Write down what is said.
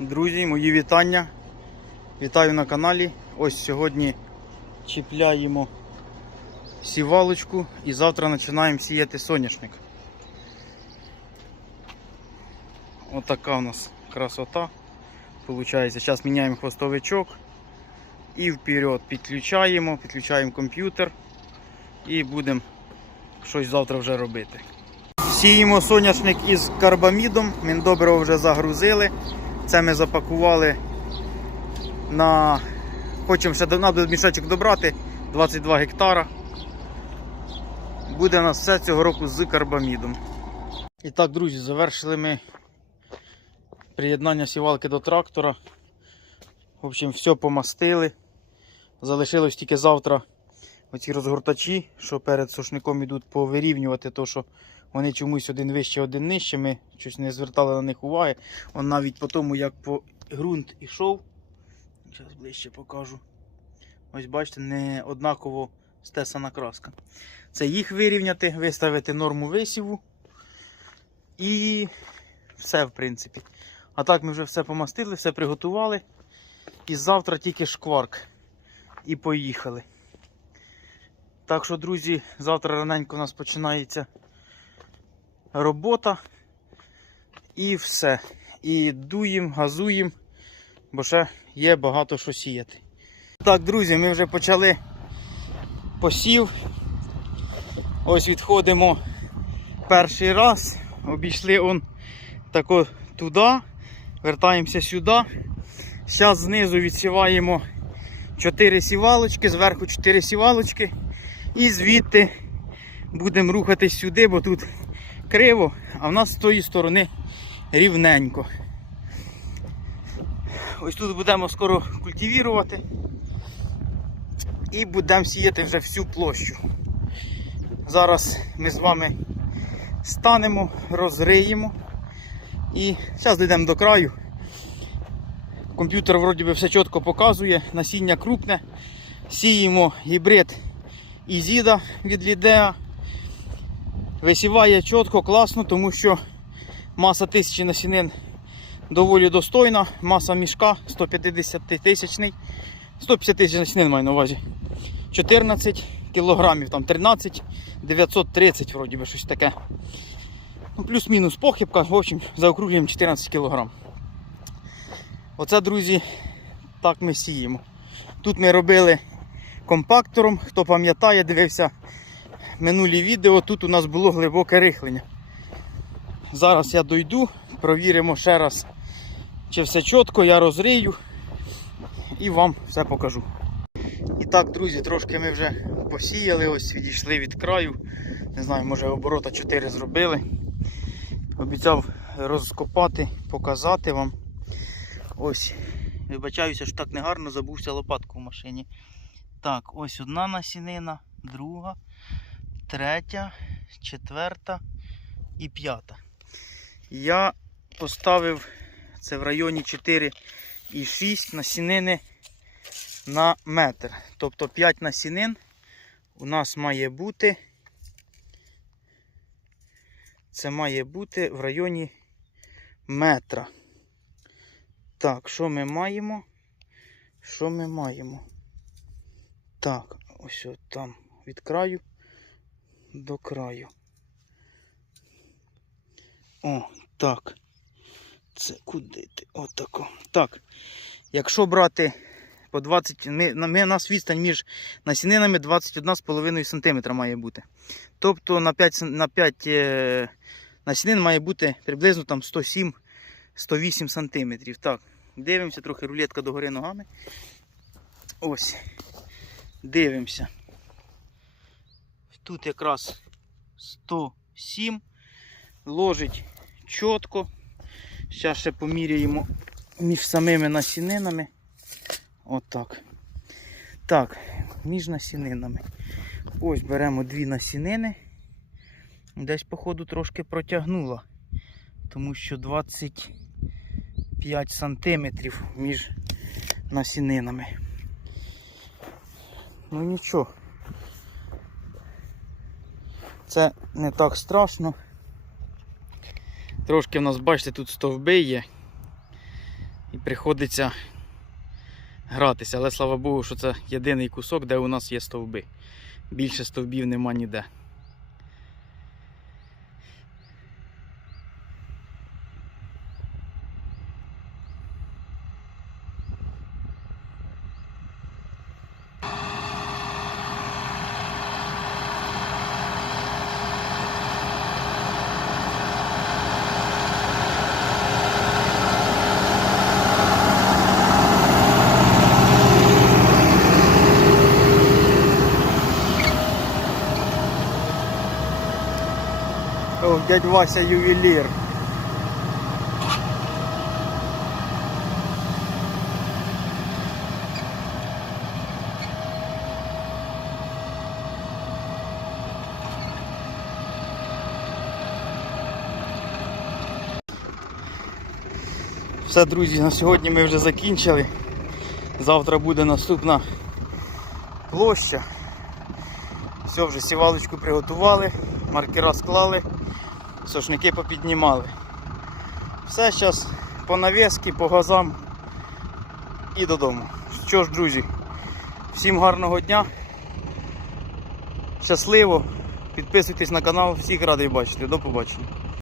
Друзі, мої вітання. Вітаю на каналі. Ось сьогодні чіпляємо сівалочку і завтра починаємо сіяти соняшник. Отака у нас красота. Получається, зараз міняємо хвостовичок і вперед підключаємо, підключаємо комп'ютер і будемо щось завтра вже робити. Сіємо соняшник із карбамідом, міндобриво вже загрузили. Це ми запакували на. Хочемо ще до- мішечок добрати 22 гектара. Буде у нас все цього року з карбамідом. І так, друзі, завершили ми приєднання сівалки до трактора. В общем, все помастили. Залишилось тільки завтра оці розгортачі, що перед сушником йдуть повирівнювати, то що вони чомусь один вище, один нижче. Ми щось не звертали на них уваги. Он навіть по тому, як по ґрунт ішов. Зараз ближче покажу. Ось бачите, не однаково стесана краска. Це їх вирівняти, виставити норму висіву. І все, в принципі. А так ми вже все помастили, все приготували. І завтра тільки шкварк. І поїхали. Так що, друзі, завтра раненько у нас починається робота. І все. І дуємо, газуємо, бо ще є багато що сіяти. Так, друзі, ми вже почали посів. Ось відходимо перший раз. Обійшли он тако туди, вертаємося сюди. Зараз знизу відсіваємо 4 сівалочки, зверху 4 сівалочки. І звідти будемо рухатись сюди, бо тут криво, а в нас з тої сторони рівненько. Ось тут будемо скоро культивірувати і будемо сіяти вже всю площу. Зараз ми з вами станемо, розриємо і зараз дійдемо до краю. Комп'ютер вроді би все чітко показує, насіння крупне. Сіємо гібрид Ізіда від Лідеа. Висіває чітко, класно, тому що маса тисячі насінин доволі достойна, маса мішка 150 тисячний, 150 тисяч насінин маю на увазі. 14 кілограмів, там 13 930 вроді би щось таке. Ну, плюс-мінус похибка, в общем, заокруглюємо 14 кілограм. Оце, друзі, так ми сіємо. Тут ми робили компактором, хто пам'ятає, дивився минулі відео, тут у нас було глибоке рихлення. Зараз я дойду, провіримо ще раз, чи все чітко, я розрию і вам все покажу. І так, друзі, трошки ми вже посіяли, ось відійшли від краю. Не знаю, може оборота 4 зробили. Обіцяв розкопати, показати вам. Ось, вибачаюся, що так негарно забувся лопатку в машині. Так, ось одна насінина, друга, третя, четверта і п'ята. Я поставив це в районі 4,6 насінини на метр. Тобто 5 насінин у нас має бути. Це має бути в районі метра. Так, що ми маємо? Що ми маємо? Так, ось от там від краю до краю. О, так. Це куди ти? Отако. Так. Якщо брати по 20, ми, у нас відстань між насінинами 21,5 см має бути. Тобто на 5, на 5 е, насінин має бути приблизно там 107-108 см. Так, дивимося, трохи рулетка догори ногами. Ось. Дивимося. Тут якраз 107. Ложить чітко. Зараз ще поміряємо між самими насінинами. Отак. Так, між насінинами. Ось беремо дві насінини. Десь, походу, трошки протягнула. Тому що 25 сантиметрів між насінинами. Ну нічого. Це не так страшно. Трошки в нас, бачите, тут стовби є. І приходиться гратися. Але слава Богу, що це єдиний кусок, де у нас є стовби. Більше стовбів нема ніде. О, дядь Вася ювелір. Все, друзі, на сьогодні ми вже закінчили. Завтра буде наступна площа. Все, вже сівалочку приготували, маркера склали, сошники попіднімали. Все, зараз по навіски, по газам і додому. Що ж, друзі, всім гарного дня. Щасливо. Підписуйтесь на канал, всіх радий бачити. До побачення.